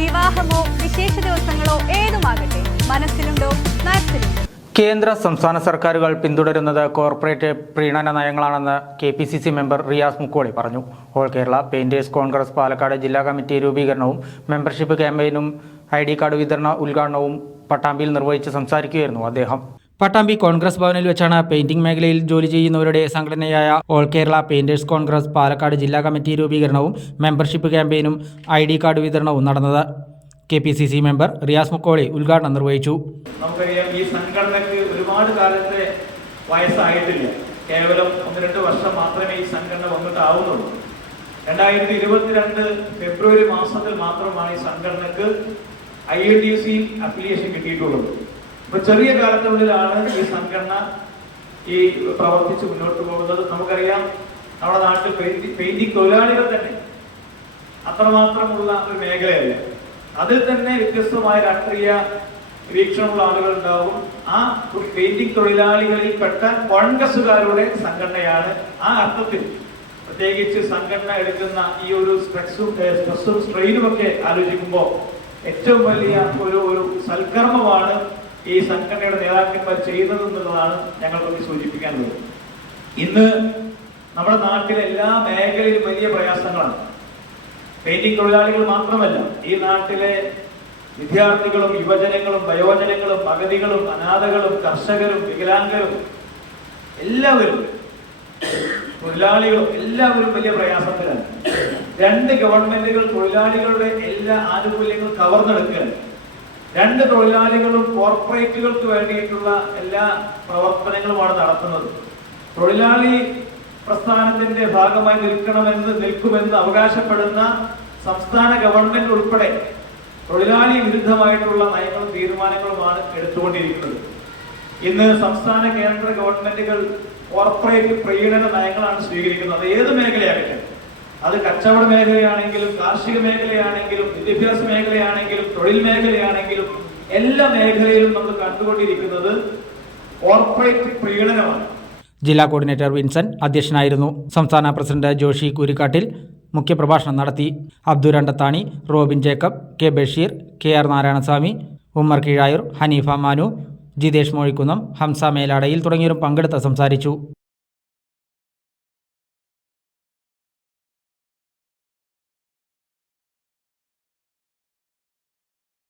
വിവാഹമോ വിശേഷ ദിവസങ്ങളോ ഏതുമാകട്ടെ മനസ്സിലുണ്ടോ കേന്ദ്ര സംസ്ഥാന സർക്കാരുകൾ പിന്തുടരുന്നത് കോർപ്പറേറ്റ് പ്രീണന നയങ്ങളാണെന്ന് K P C C member Riyas Mukkoli പറഞ്ഞു. ഓൾ കേരള പെയിന്റേഴ്സ് കോൺഗ്രസ് പാലക്കാട് ജില്ലാ കമ്മിറ്റി രൂപീകരണവും മെമ്പർഷിപ്പ് ക്യാമ്പയിനും ഐ ഡി കാർഡ് വിതരണ ഉദ്ഘാടനവും പട്ടാമ്പിയിൽ നിർവഹിച്ച് സംസാരിക്കുകയായിരുന്നു അദ്ദേഹം. പട്ടാമ്പി കോൺഗ്രസ് ഭവനിൽ വെച്ചാണ് പെയിന്റിംഗ് മേഖലയിൽ ജോലി ചെയ്യുന്നവരുടെ സംഘടനയായ all Kerala painters Congress Palakkad ജില്ലാ കമ്മിറ്റി രൂപീകരണവും മെമ്പർഷിപ്പ് ക്യാമ്പയിനും ഐ ഡി കാർഡ് വിതരണവും നടന്നത്. K P C C member Riyas Mukkoli ഉദ്ഘാടനം നിർവഹിച്ചു. നമുക്കറിയാം ഈ സംഘടനയ്ക്ക് ഒരുപാട് കാലത്തെ വയസ്സായിട്ടില്ല. കേവലം ഒന്ന് രണ്ട് വർഷം മാത്രമേ ഈ സംഘടന വന്നിട്ടാവുന്നുള്ളൂ. രണ്ടായിരത്തി ഇരുപത്തിരണ്ട് ഫെബ്രുവരി മാസത്തിൽ മാത്രമാണ് ഈ സംഘടനക്ക് I A T C affiliation കിട്ടിയിട്ടുള്ളത്. അപ്പൊ ചെറിയ കാലത്തിനുള്ളിലാണ് ഈ സംഘടന ഈ പ്രവർത്തിച്ച് മുന്നോട്ട് പോകുന്നത്. നമുക്കറിയാം നമ്മുടെ നാട്ടിൽ പെയിന്റി പെയിന്റിംഗ് തൊഴിലാളികൾ തന്നെ അത്രമാത്രമുള്ള ഒരു മേഖലയല്ല. അതിൽ തന്നെ വ്യത്യസ്തമായ രാഷ്ട്രീയ വീക്ഷണമുള്ള ആളുകൾ ഉണ്ടാവും. ആ ഒരു പെയിന്റിംഗ് തൊഴിലാളികളിൽപ്പെട്ട കോൺഗ്രസുകാരുടെ സംഘടനയാണ് ആ അർത്ഥത്തിൽ. പ്രത്യേകിച്ച് സംഘടന എടുക്കുന്ന ഈ ഒരു സ്ട്രെസ്സും സ്ട്രെസ്സും സ്ട്രെയിനും ഒക്കെ ആലോചിക്കുമ്പോൾ ഏറ്റവും വലിയ ഒരു ഒരു സൽക്കർമ്മമാണ് ഈ സംഘടനയുടെ നേതാക്കന്മാർ ചെയ്യുന്നത് എന്നുള്ളതാണ് ഞങ്ങൾക്കൊക്കെ സൂചിപ്പിക്കാനുള്ളത്. ഇന്ന് നമ്മുടെ നാട്ടിലെ എല്ലാ മേഖലയിലും വലിയ പ്രയാസങ്ങളാണ്. പെയിന്റിംഗ് തൊഴിലാളികൾ മാത്രമല്ല ഈ നാട്ടിലെ വിദ്യാർത്ഥികളും യുവജനങ്ങളും വയോജനങ്ങളും അഗതികളും അനാഥകളും കർഷകരും വികലാംഗരും എല്ലാവരും തൊഴിലാളികളും എല്ലാവരും വലിയ പ്രയാസത്തിലാണ്. രണ്ട് ഗവൺമെന്റുകൾ തൊഴിലാളികളുടെ എല്ലാ ആനുകൂല്യങ്ങളും കവർന്നെടുക്കുകയാണ്. രണ്ട് തൊഴിലാളികളും കോർപ്പറേറ്റുകൾക്ക് വേണ്ടിയിട്ടുള്ള എല്ലാ പ്രവർത്തനങ്ങളുമാണ് നടത്തുന്നത്. തൊഴിലാളി പ്രസ്ഥാനത്തിന്റെ ഭാഗമായി നിൽക്കണമെന്ന് നിൽക്കുമെന്ന് അവകാശപ്പെടുന്ന സംസ്ഥാന ഗവൺമെന്റ് ഉൾപ്പെടെ തൊഴിലാളി വിരുദ്ധമായിട്ടുള്ള നയങ്ങളും തീരുമാനങ്ങളുമാണ് എടുത്തുകൊണ്ടിരിക്കുന്നത്. ഇന്ന് സംസ്ഥാന കേന്ദ്ര ഗവൺമെന്റുകൾ കോർപ്പറേറ്റ് പ്രീണന നയങ്ങളാണ് സ്വീകരിക്കുന്നത്. ഏത് മേഖലയാകട്ടെ? അത് കച്ചവട മേഖലയാണെങ്കിലും കാർഷിക മേഖലയാണെങ്കിലും വിദ്യാഭ്യാസ മേഖലയാണെങ്കിലും തൊഴിൽ മേഖലയാണെങ്കിലും എല്ലാ മേഖലയിലും നമ്മൾ കണ്ടുകൊണ്ടിരിക്കുന്നത് കോർപ്പറേറ്റ് പ്രീണനമാണ്. ജില്ലാ കോർഡിനേറ്റർ വിൻസൻ അധ്യക്ഷനായിരുന്നു. സംസ്ഥാന പ്രസിഡന്റ് ജോഷി കുരിക്കാട്ടിൽ മുഖ്യപ്രഭാഷണം നടത്തി. Abdul Randathani Robin Jacob K Basheer K R Narayanaswamy Ummer Keezhayur Haneefa Manu Jithesh Mozhikkunnam Hamza Meladayil തുടങ്ങിയവരും പങ്കെടുത്ത് സംസാരിച്ചു.